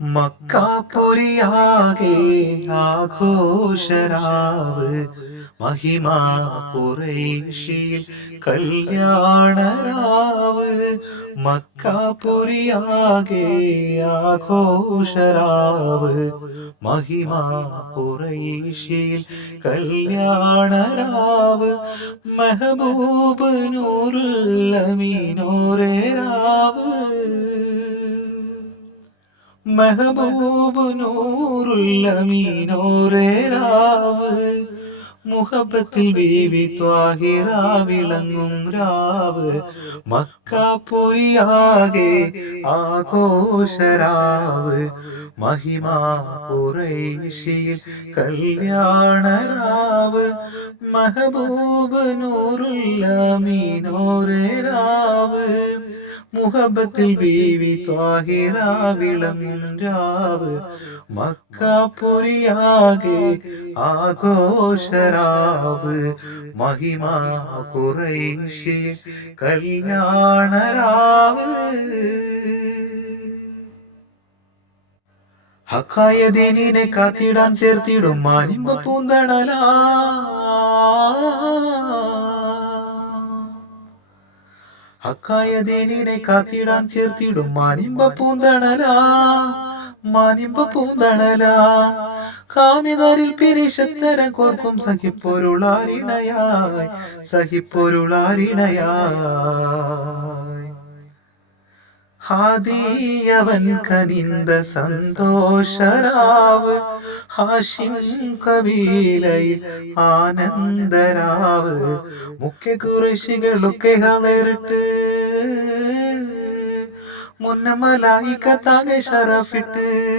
മക്കാപുരിയാകെ ആഘോഷരാവ് മഹിമാ ഖുറൈശിയിൽ കല്യാണരാവ്. മക്കാപുരിയാകെ ആഘോഷരാവ് മഹിമാ ഖുറൈശിയിൽ കല്യാണരാവ്. മെഹബൂബ് നൂറുൽ അമീനോരേ രാവ്. മെഹബൂബ് നൂറുൽ അമീനോരേ രാവ്. മുഹബത്തിൽ ബീവി ത്വാഹിറ വിളങ്ങും രാവ്. മക്കാപുരിയാകെ ആഘോഷരാവ് മഹിമാ ഖുറൈശിയിൽ കല്യാണരാവ്. മെഹബൂബ് നൂറുൽ അമീനോരേ രാവ്. മുഹബത്തിൽ ബീവി ത്വാഹിറ വിളങ്ങും രാവ്. മക്കാപുരിയാകെ ആഘോഷരാവ് മഹിമാ ഖുറൈശിയിൽ കല്യാണരാവ്. ഹക്കായ ദീനിനെ കാത്തിടാൻ ചേർത്തിടും മാനിമ്പ പൂന്തണലാ. ഹക്കായ ദീനിനെ കാത്തിടാൻ ചേർത്തിടും മാനിമ്പ പൂന്തണലാ. മാനിമ്പ പൂന്തണലാ. കാമിതരിൽ പിരിശത്തരം കോർക്കും സഹിപ്പൊരുളാരിണയായി. സഹിപ്പൊരുളാരിണയായി ഹാദിയവൻ കനിന്ദ സന്തോഷരാവ്. ഹാഷിം കബീലയിൽ ആനന്ദരാവ്. മുഖ്യ ഖുറൈശികളൊക്കെ ഹളറിട്ട് മുന്നമലായിക്കത്താകെ ഷറഫിട്ട്.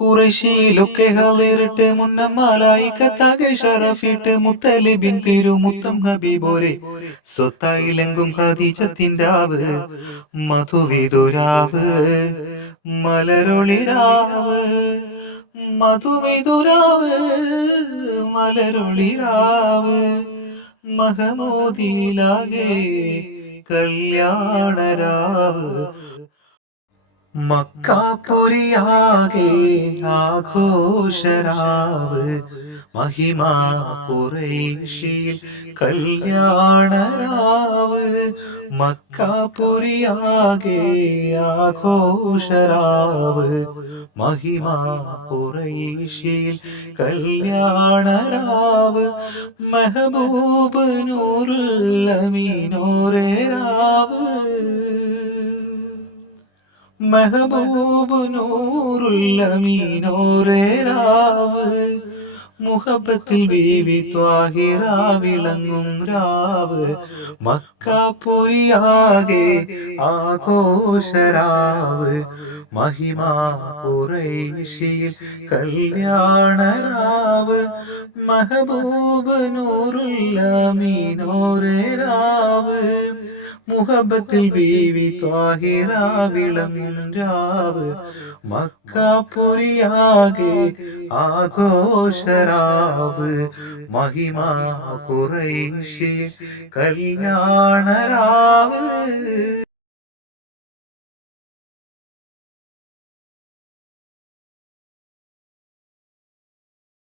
ഖുറൈശിയിലൊക്കെ ഹളറിട്ട് മുന്നമലായിക്കത്താകെ ഷറഫിട്ട്. മുത്തലിബിൻ തിരുമുത്തം ഹബീബോരെ സ്വത്തായിലെങ്കും ഖദീജത്തിൻരാവ്. മധുവിതുരാവ് മലരൊളിരാവ്. മധുവിതുരാവ് മലരൊളിരാവ്. മഹമൂദിലാകെ കല്യാണരാവ്. മക്കാപുരിയാകെ ആഘോഷരാവ് മഹിമാ ഖുറൈശിയിൽ കല്യാണരാവ്. മക്കാപുരിയാകെ ആഘോഷരാവ് മഹിമാ ഖുറൈശിയിൽ കല്യാണരാവ്. മെഹബൂബ് നൂറുൽ അമീനോരേ രാവ്. മെഹബൂബ് നൂറുൽ അമീനോരേ രാവ്. മുഹബത്തിൽ ബീവി ത്വാഹിറ വിളങ്ങും രാവ്. മക്കാപുരിയാകെ ആഘോഷരാവ് മഹിമാ ഖുറൈശിയിൽ കല്യാണരാവ്. മെഹബൂബ് നൂറുൽ അമീനോരേ രാവ്. മുഹബത്തിൽ ബീവി ത്വാഹിറ വിളങ്ങും രാവ്. മക്കാപുരിയാകെ ആഘോഷരാവ് മഹിമാ ഖുറൈശിയിൽ കല്യാണരാവ്.